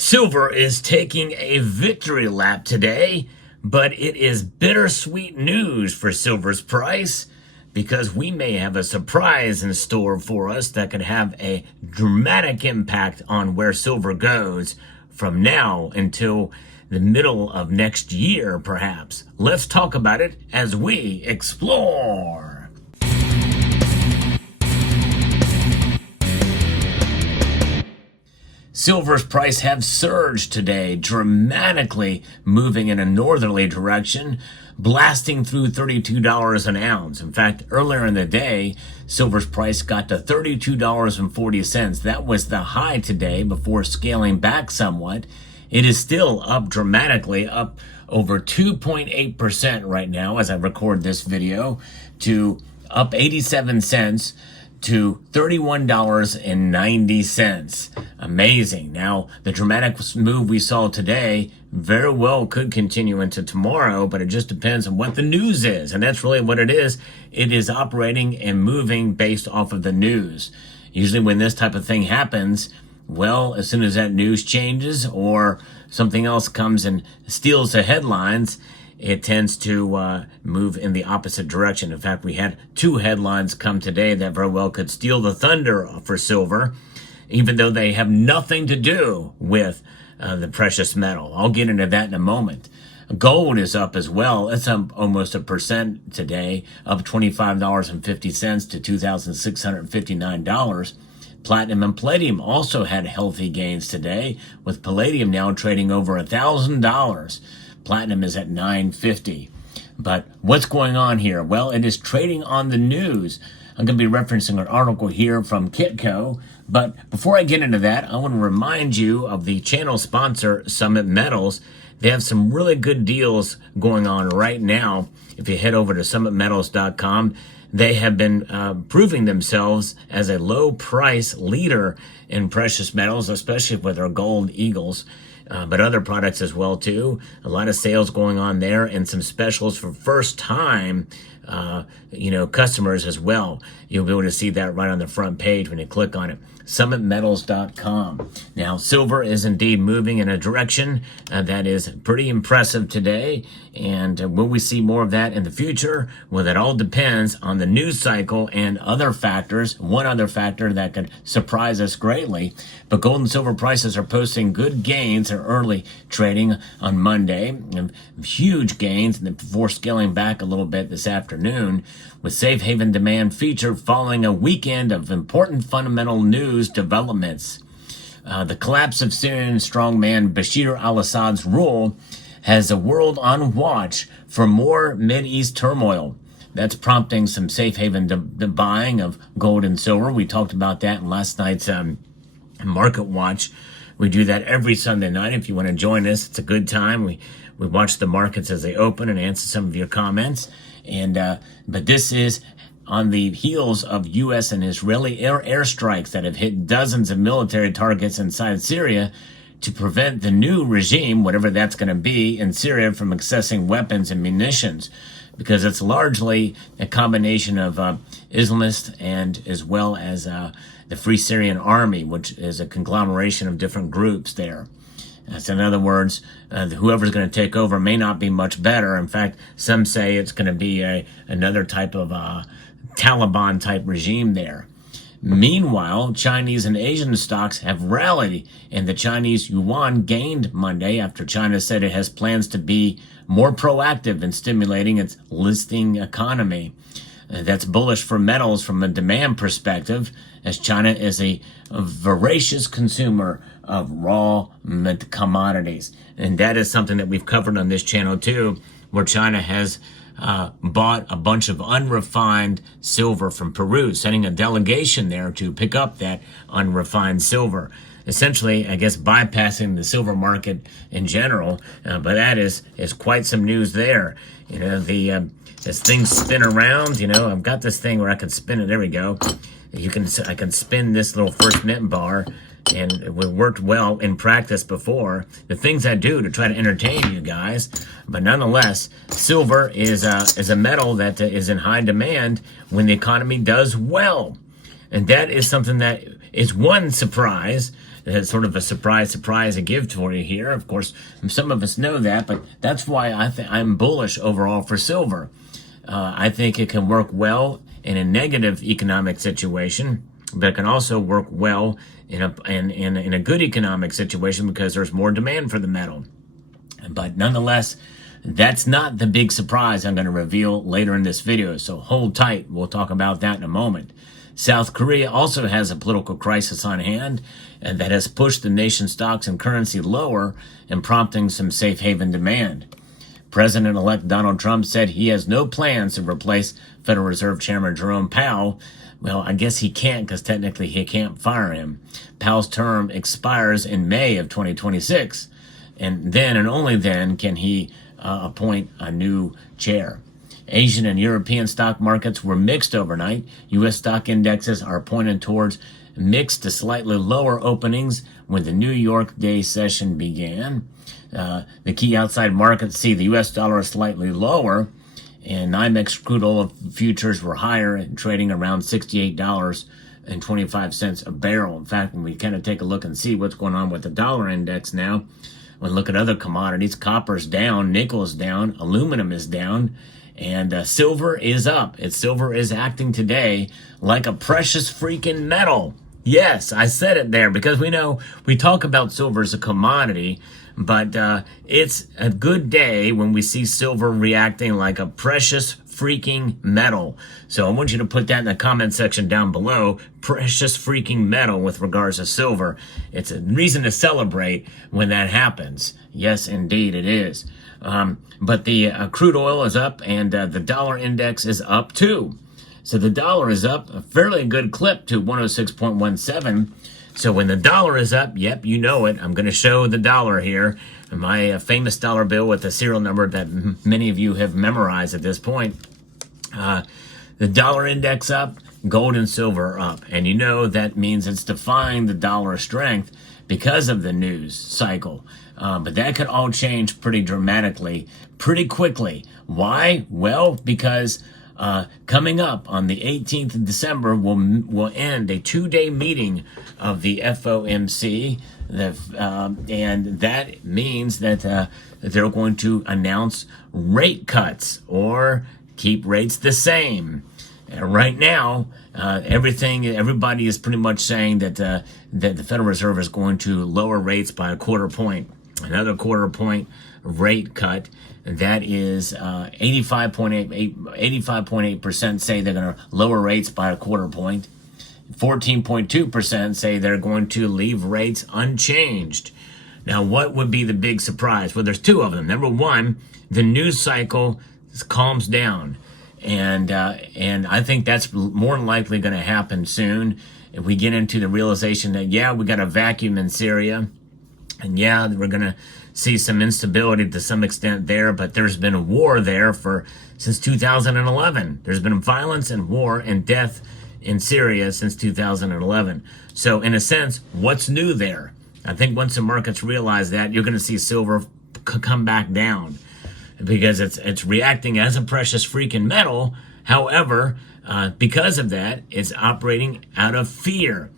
Silver is taking a victory lap today, but it is bittersweet news for silver's price because we may have a surprise in store for us that could have a dramatic impact on where silver goes from now until the middle of next year, perhaps. Let's talk about it as we explore. Silver's price have surged today, dramatically moving in a northerly direction, blasting through $32 an ounce. In fact, earlier in the day, silver's price got to $32.40. That was the high today before scaling back somewhat. It is still up dramatically, up over 2.8% right now as I record this video, to up 87 cents to $31.90. Amazing. Now, the dramatic move we saw today very well could continue into tomorrow, but it just depends on what the news is. And that's really what it is. It is operating and moving based off of the news. Usually when this type of thing happens, well, as soon as that news changes or something else comes and steals the headlines, it tends to move in the opposite direction. In fact, we had two headlines come today that very well could steal the thunder for silver, even though they have nothing to do with the precious metal. I'll get into that in a moment. Gold is up as well. It's up almost 1% today, up $25.50 to $2,659. Platinum and palladium also had healthy gains today, with palladium now trading over $1,000. Platinum is at $950. But what's going on here? Well, it is trading on the news. I'm going to be referencing an article here from Kitco. But before I get into that, I want to remind you of the channel sponsor, Summit Metals. They have some really good deals going on right now. If you head over to summitmetals.com, they have been proving themselves as a low price leader in precious metals, especially with their gold eagles. But other products as well too. A lot of sales going on there, and some specials for first time, customers as well. You'll be able to see that right on the front page when you click on it. SummitMetals.com. Now, silver is indeed moving in a direction that is pretty impressive today. And will we see more of that in the future? Well, that all depends on the news cycle and other factors. One other factor that could surprise us greatly. But gold and silver prices are posting good gains in early trading on Monday. Huge gains before scaling back a little bit this afternoon, with safe haven demand featured following a weekend of important fundamental news developments. The collapse of Syrian strongman Bashar al-Assad's rule has the world on watch for more Mideast turmoil. That's prompting some safe haven buying of gold and silver. We talked about that in last night's Market Watch. We do that every Sunday night. If you want to join us, it's a good time. We watch the markets as they open and answer some of your comments. But this is on the heels of U.S. and Israeli airstrikes that have hit dozens of military targets inside Syria to prevent the new regime, whatever that's going to be, in Syria from accessing weapons and munitions, because it's largely a combination of Islamists and as well as the Free Syrian Army, which is a conglomeration of different groups there. So in other words, whoever's going to take over may not be much better. In fact, some say it's going to be another type of Taliban-type regime there. Meanwhile, Chinese and Asian stocks have rallied, and the Chinese yuan gained Monday after China said it has plans to be more proactive in stimulating its listing economy. That's bullish for metals from a demand perspective, as China is a voracious consumer of raw commodities. And that is something that we've covered on this channel too, where China has bought a bunch of unrefined silver from Peru, sending a delegation there to pick up that unrefined silver. Essentially, I guess, bypassing the silver market in general, but that is quite some news there. As things spin around, I've got this thing where I can spin it. There we go. I can spin this little Perth Mint bar, and it worked well in practice before. The things I do to try to entertain you guys, but nonetheless, silver is a metal that is in high demand when the economy does well, and that is something that is one surprise It's sort of a surprise I give for you here. Of course, some of us know that, but that's why I'm bullish overall for silver. I think it can work well in a negative economic situation, but it can also work well in a good economic situation because there's more demand for the metal. But nonetheless, that's not the big surprise I'm going to reveal later in this video, so hold tight. We'll talk about that in a moment. South Korea also has a political crisis on hand, and that has pushed the nation's stocks and currency lower and prompting some safe haven demand. President-elect Donald Trump said he has no plans to replace Federal Reserve Chairman Jerome Powell. Well, I guess he can't because technically he can't fire him. Powell's term expires in May of 2026, and then and only then can he appoint a new chair. Asian and European stock markets were mixed overnight. U.S. stock indexes are pointing towards mixed to slightly lower openings when the New York day session began. The key outside markets see the U.S. dollar slightly lower, and NYMEX crude oil futures were higher and trading around $68.25 a barrel. In fact, when we kind of take a look and see what's going on with the dollar index now, when we look at other commodities, copper's down, nickel's down, aluminum is down, and silver is up. Silver is acting today like a precious freaking metal. Yes, I said it there because we talk about silver as a commodity, but it's a good day when we see silver reacting like a precious freaking metal. So I want you to put that in the comment section down below. Precious freaking metal with regards to silver. It's a reason to celebrate when that happens. Yes, indeed it is. But the crude oil is up, and the dollar index is up too. So the dollar is up a fairly good clip to 106.17. So when the dollar is up, yep, you know it. I'm going to show the dollar here. My famous dollar bill with the serial number that many of you have memorized at this point. The dollar index up, gold and silver up. And you know that means it's defying the dollar strength because of the news cycle. But that could all change pretty dramatically, pretty quickly. Why? Well, because coming up on the 18th of December will end a 2-day meeting of the FOMC, and that means that they're going to announce rate cuts or keep rates the same. Right now, everybody is pretty much saying that the Federal Reserve is going to lower rates by a quarter point. Another quarter point rate cut. That is 85.8% say they're going to lower rates by a quarter point. 14.2% say they're going to leave rates unchanged. Now, what would be the big surprise? Well, there's two of them. Number one, the news cycle calms down. And I think that's more than likely going to happen soon. If we get into the realization that, yeah, we got a vacuum in Syria, and yeah, we're going to see some instability to some extent there, but there's been a war there since 2011. There's been violence and war and death in Syria since 2011. So in a sense, what's new there? I think once the markets realize that, you're going to see silver come back down because it's reacting as a precious freaking metal. However, because of that, it's operating out of fear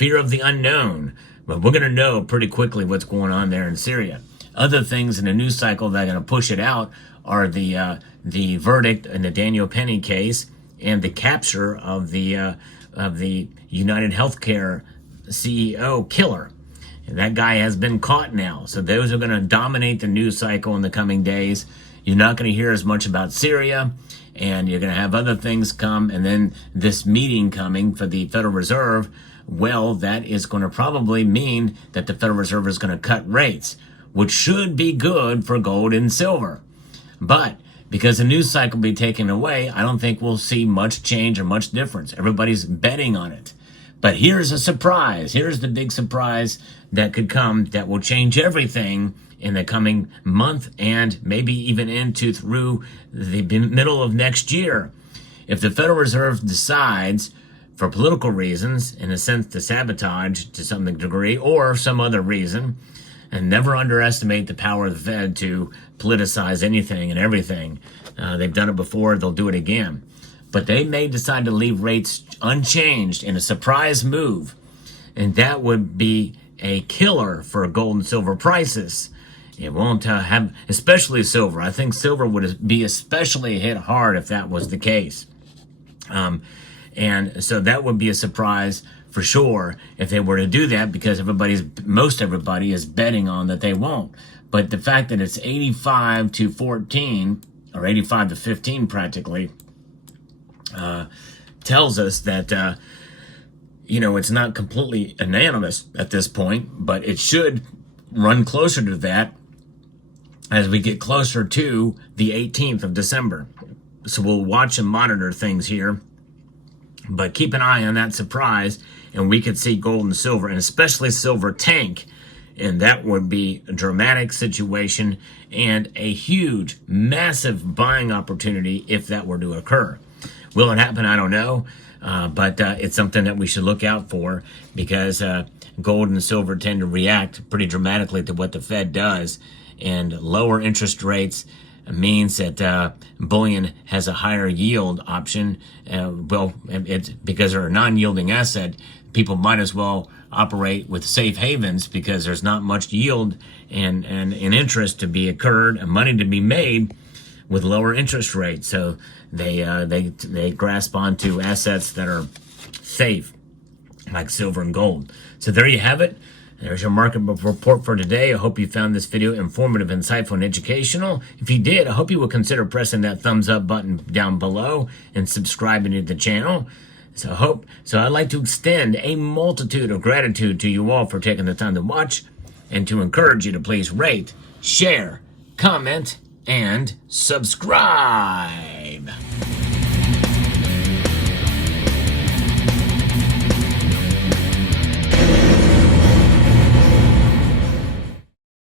of the unknown. But we're going to know pretty quickly what's going on there in Syria. Other things in the news cycle that are going to push it out are the verdict in the Daniel Penny case and the capture of the United Healthcare CEO killer. And that guy has been caught now. So those are going to dominate the news cycle in the coming days. You're not going to hear as much about Syria, and you're going to have other things come. And then this meeting coming for the Federal Reserve, well, that is going to probably mean that the Federal Reserve is going to cut rates, which should be good for gold and silver. But because the news cycle will be taken away, I don't think we'll see much change or much difference. Everybody's betting on it. But here's a surprise. Here's the big surprise that could come that will change everything in the coming month and maybe even through the middle of next year. If the Federal Reserve decides, for political reasons, in a sense to sabotage to some degree, or some other reason, and never underestimate the power of the Fed to politicize anything and everything. They've done it before, they'll do it again. But they may decide to leave rates unchanged in a surprise move, and that would be a killer for gold and silver prices. It won't have, especially silver. I think silver would be especially hit hard if that was the case. And so that would be a surprise for sure if they were to do that, because most everybody is betting on that they won't. But the fact that it's 85 to 14 or 85 to 15 practically tells us that, it's not completely unanimous at this point, but it should run closer to that as we get closer to the 18th of December. So we'll watch and monitor things here, but keep an eye on that surprise, and we could see gold and silver, and especially silver tank, and that would be a dramatic situation and a huge, massive buying opportunity if that were to occur. Will it happen? I don't know, but it's something that we should look out for, because gold and silver tend to react pretty dramatically to what the Fed does, and lower interest rates means that bullion has a higher yield option. It's because they're a non-yielding asset. People might as well operate with safe havens, because there's not much yield and interest to be occurred and money to be made with lower interest rates. So they grasp onto assets that are safe, like silver and gold. So there you have it. There's your market report for today. I hope you found this video informative, insightful, and educational. If you did, I hope you will consider pressing that thumbs up button down below and subscribing to the channel. So I'd like to extend a multitude of gratitude to you all for taking the time to watch, and to encourage you to please rate, share, comment, and subscribe.